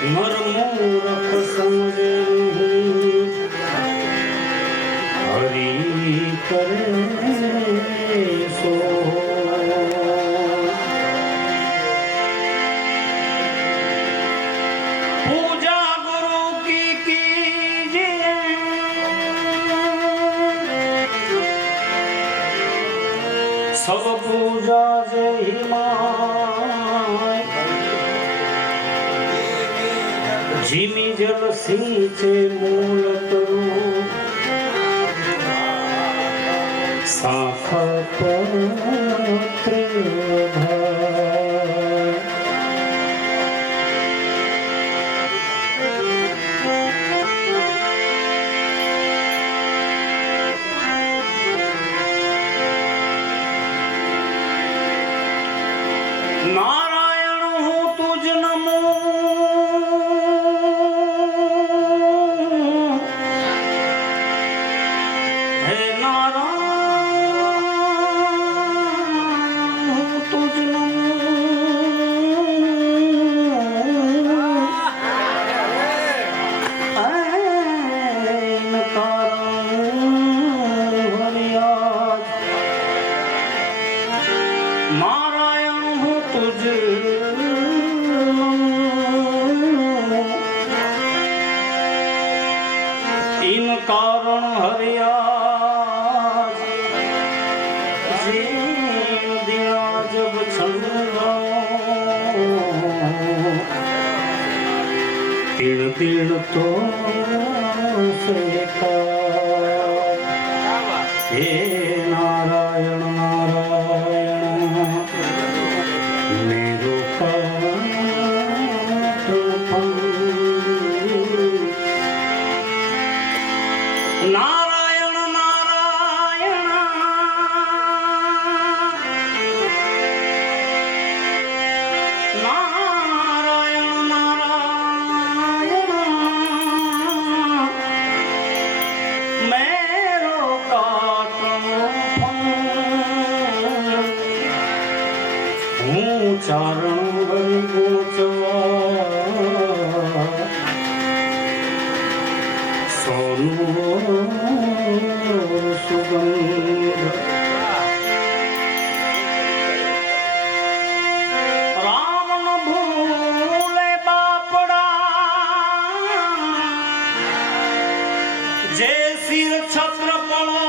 મર મૂરખ સમજે હરી કરે તુલસી છે મૂળ તરું શાખા પર সির ছাত্র পড়ো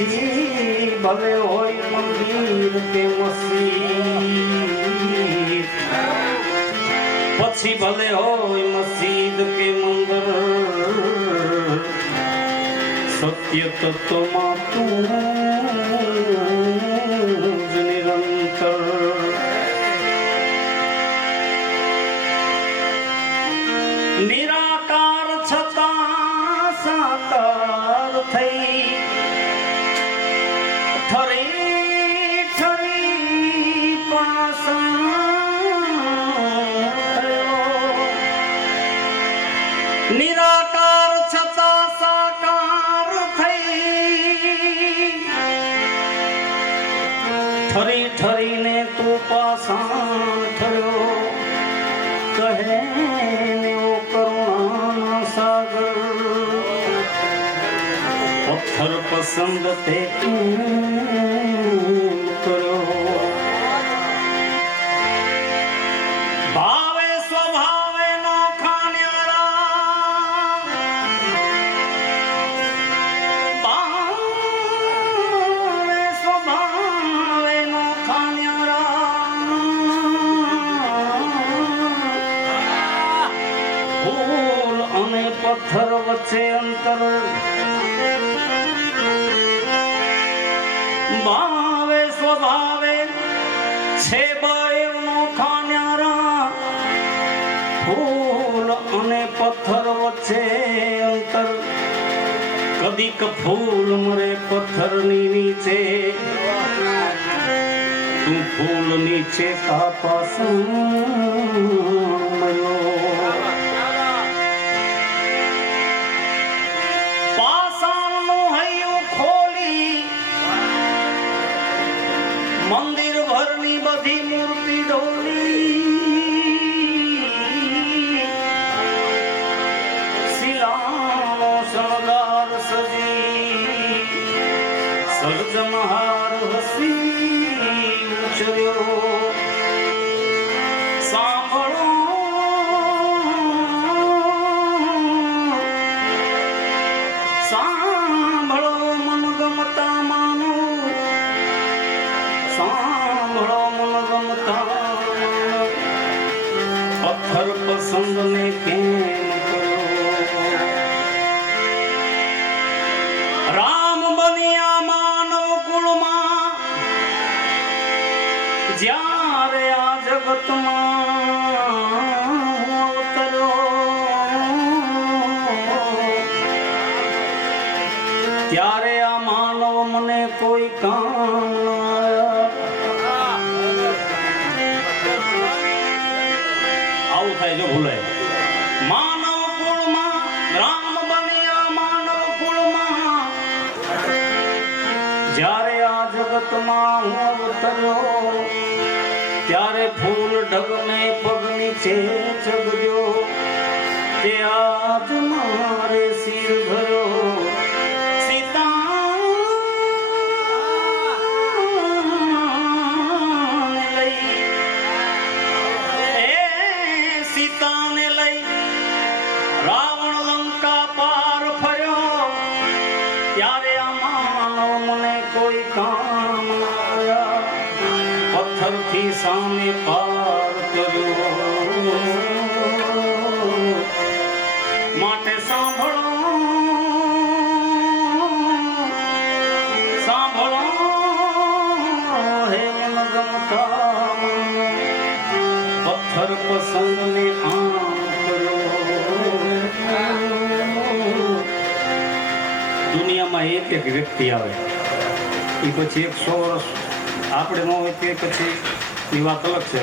પછી ભલે હોય મંદિર કે મસ્જિદ. પછી ભલે હોય મસ્જિદ કે મંદર. સત્ય તત્વમાં તું ફૂલ મરે પથ્થરની નીચે. તું ફૂલ નીચે કાપાસ કોઈ આવું થાય જો ભૂલાય જ્યારે આ જગતમાં હું અવતર્યો, ત્યારે ફૂલ ઢગમે પગ નીચે દુનિયામાં એક એક વ્યક્તિ આવે. એ પછી એક સો વર્ષ આપણે ન હોય તે પછી એ વાત અલગ છે.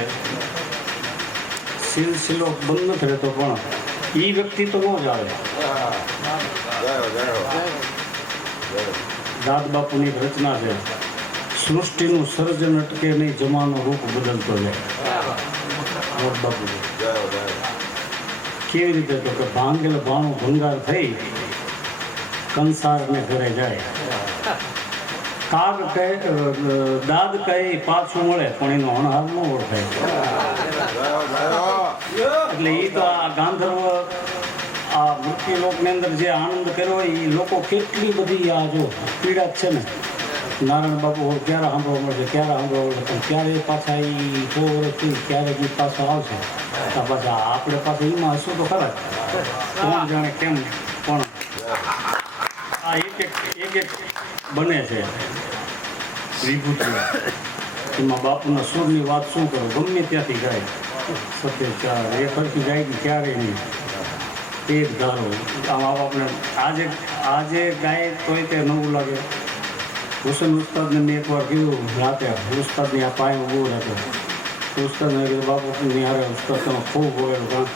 સિલસિલો બંધ નથી રહેતો પણ એ વ્યક્તિ તો ન જ આવે. દાદ બાપુની રચના છે. સૃષ્ટિનું સર્જન અટકે નહીં જમાનો રૂપ બદલતો જાય. કેવી રીતે તો કે ભાંગેલ ભાણું ભંગાર થઈ, કંસારને ઘરે જાય. કાગ કહે દાદ કહે, પાછું મળે, પણ એનો અણહાર ન ઓળખાય એટલે એ તો આ ગાંધર્વ, આ મૃત્યુ લોકની અંદર જે આનંદ કર્યો એ લોકો કેટલી બધી આ જો પીડા છે ને નારાયણ બાપુ ક્યારે સાંભળવા મળશે, ક્યારે સાંભળવા મળશે, પણ ક્યારે પાછા એ સો વર્ષથી ક્યારે એ પાછા આવશે. તો પાછા આપણે પાછા એમાં હશું તો ખરા. કોણ જાણે કેમ પણ આ એક એક એક એક બને છે. વિભૂતિ એમાં બાપુના સુરની વાત શું કરો? ગમે ત્યાંથી ગાય સત્ય ચાર એ ફરતી ગાય કે ક્યારેય નહીં. એક ધારો. આમ આપણે આજે આજે ગાય તોય તે નવું લાગે. હુસેન ઉસ્તાદને મેં એકવાર કીધું રાતે ઉસ્તાદની આ પાય બહુ રહેતો ઉસ્તાદને કીધું બાપુ નિહારે ઉસ્તાદ તમે ખૂબ વગાડો કારણ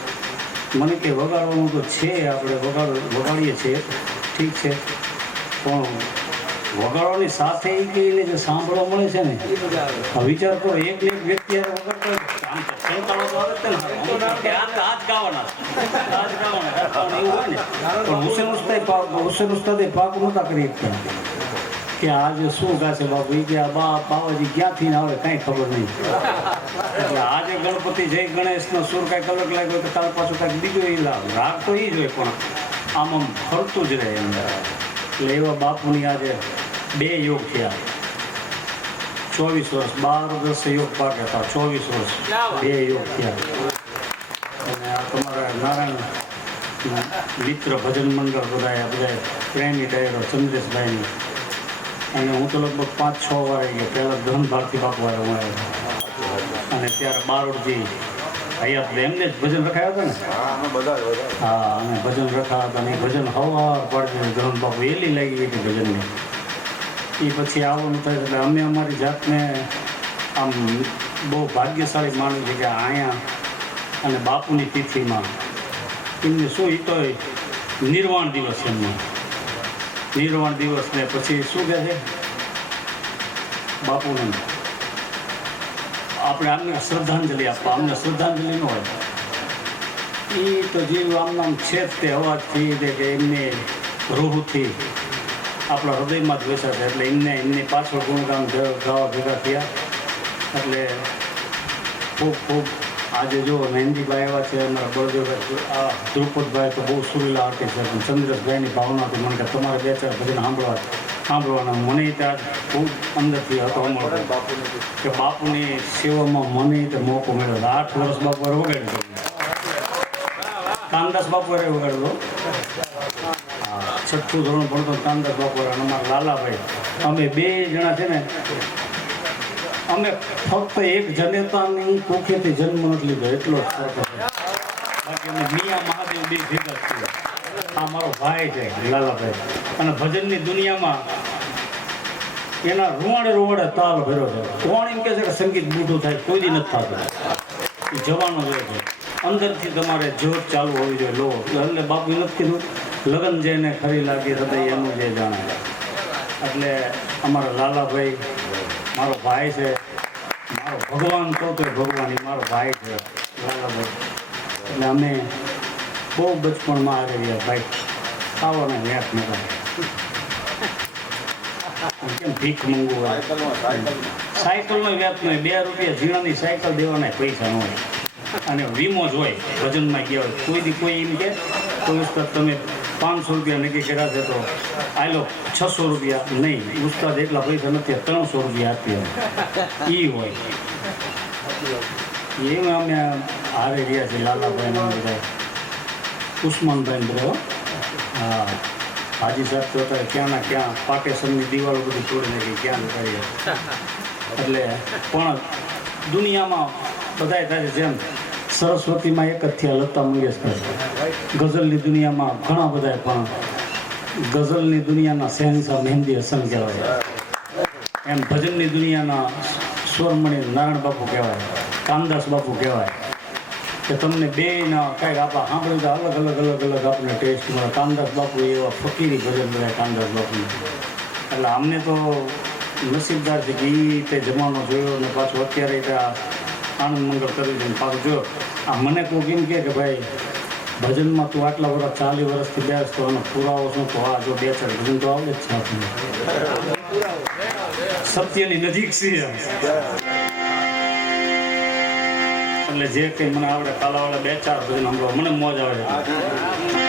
મને કે વગાડવાનું તો છે આપણે વગાડ વગાડીએ છીએ. ઠીક છે. પણ વગાડવાની સાથે એ કહીને જે સાંભળવા મળે છે ને આ વિચાર કરો એક ને એક વ્યક્તિ વગાડતો હુસેન ઉસ્તાદે પાક નહોતા કરી શકતા. કે આજે શું ગાશે બાપુ કે આ બા બાવાજી ક્યાંથી ના આવે કાંઈ ખબર નહીં. એટલે આજે ગણપતિ જય ગણેશનો સુર કાંઈ કલક લાગ્યો તો કાલ પાછું કાંઈક બીજો એ લાગ. રાગ તો એ જ હોય પણ આમ આમ ફરતું જ રહે અંદર. એટલે એવા બાપુની આજે બે યોગ થયા. ચોવીસ વર્ષ બાર વર્ષ યોગ પાકે હતા. ચોવીસ વર્ષ બે યોગ થયા. અને આ તમારા નારાયણ મિત્ર ભજન મંડળ બધા બધા પ્રેમી ડાયરો ચંદ્રેશભાઈની અને હું તો લગભગ પાંચ છ વાર આવી ગયો. પહેલાં ધન ભારતી બાપુ વારે હું આવ્યો. અને ત્યારે બારોડજી હયાત એમને જ ભજન રખાયા હતા ને? હા અને ભજન રખાયા હતા અને ભજન હવાર પડશે ધન બાપુ એલી લાગી ગઈ હતી ભજનની. એ પછી આવવાનું થાય એટલે અમે અમારી જાતને આમ બહુ ભાગ્યશાળી માની છે કે અહીંયા અને બાપુની તિથિમાં એમને શું એ તો નિર્વાણ દિવસ એમનો. નિર્વાણ દિવસ ને પછી શું કહે છે? બાપુનું આપણે આમને શ્રદ્ધાંજલિ આપવા. અમને શ્રદ્ધાંજલિ ન હોય. એ તો જીવ આમ છે જ તે અવાજથી કે એમની રૂહથી આપણા હૃદયમાં જ બેસા છે. એટલે એમને એમની પાછળ ગુણગાન ગાવા ભેગા થયા. એટલે ખૂબ ખૂબ આજે જો મહેંદીભાઈ એવા છે અમારા બળદેવભાઈ આ ધ્રુપદભાઈ તો બહુ સુરીલા આર્ટિસ્ટ છે પણ ચંદ્રસભાઈની ભાવનાથી મને કે તમારે બે ચાર ભજન સાંભળવા સાંભળવાના મને ત્યાં ખૂબ અંદરથી હતો અમારો કે બાપુની સેવામાં મને તે મોકો મળ્યો આઠ વર્ષ બાપુએ વગાડ્યો કામદાસ બાપુએ વગાડ્યો હા, છઠ્ઠું ધોરણ ભણતો કામદાસ બાપુ અને અમારા લાલાભાઈ. અમે બે જણા છે ને અમે ફક્ત એક જનેતાની કોખેથી જન્મ નથી લીધો, એટલો જ બાકી અમે મિયા મહાદેવ બે ભેગા આ મારો ભાઈ છે, લાલાભાઈ. અને ભજનની દુનિયામાં એના રોવાડે રોવાડે તાલ ભર્યો છે. કોણ એમ કહે છે કે સંગીત મોટું થાય, કોઈ દી નથી થતું. એ જવાનો હોય છે. અંદરથી તમારે જોત ચાલુ હોવી જોઈએ. લો, એટલે બાપુ નથી કીધું, લગ્ન જેને ખરી લાગી હૃદય એનું જે જાણે. એટલે અમારા લાલાભાઈ મારો ભાઈ છે. મારો ભગવાન કહો તો ભગવાન એ મારો ભાઈ છે. લાલાભાઈ એટલે અમે બહુ બચપણમાં આવી રહ્યા ભાઈ. ખાવાના વ્યાપ નતા કેમ ભીખ મંગવું સાયકલનો વ્યાપ નહીં. બે રૂપિયા ઝીણાની સાયકલ દેવાના પૈસા ન હોય. અને વીમો જ હોય ભજનમાં ગયા હોય. કોઈ દી કોઈ એમ કે કોઈ તમે પાંચસો રૂપિયા નક્કી કર્યા છે તો આયલો છસો રૂપિયા નહીં. ઉસ્તાદ એટલા પૈસા નથી, ત્રણસો રૂપિયા આપીએ એ હોય. એમાં અમે હારે રહ્યા છીએ, લાલાભાઈ ને બધા. ઉસ્માનભાઈ ને હા. હાજી સાહેબ તો અત્યારે ક્યાંના ક્યાં પાકિસ્તાનની દિવાળો બધી તોડી નાખી, ક્યાં કરીએ એટલે પણ દુનિયામાં બધાય થાય જેમ સરસ્વતીમાં એક જ થયા, લતા મંગેશકર. ગઝલની દુનિયામાં ઘણા બધા પણ ગઝલની દુનિયાના શહેનશાહ મહેંદી હસન કહેવાય. એમ ભજનની દુનિયાના સ્વરમણી નારાયણ બાપુ કહેવાય, કામદાસ બાપુ કહેવાય. કે તમને બેના કાંઈક આપણા સાંભળ્યું અલગ અલગ અલગ અલગ આપણને ટેસ્ટ મળે. કામદાસ બાપુ એવા ફકીરી ભજન મળે કામદાસ બાપુ એટલે અમને તો નસીબદાર છે કે એ તે જમાનો જોયો ને પાછું અત્યારે આનંદ મંગળ કરી છે પાછું જોયો. આ મને કોઈ કેમ કે ભાઈ ભજનમાં તું આટલા વર્ષ ચાલીસ વર્ષથી બેસ તો એનો પુરાવો શું? તો આ જો બે, ચાર ભજન તો આવડે જ છે આપણને. સત્યની નજીક છીએ એટલે જે કંઈ મને આવડે, કાલાવાળા બે, ચાર ભજન સાંભળવા, મને મોજ આવે. છે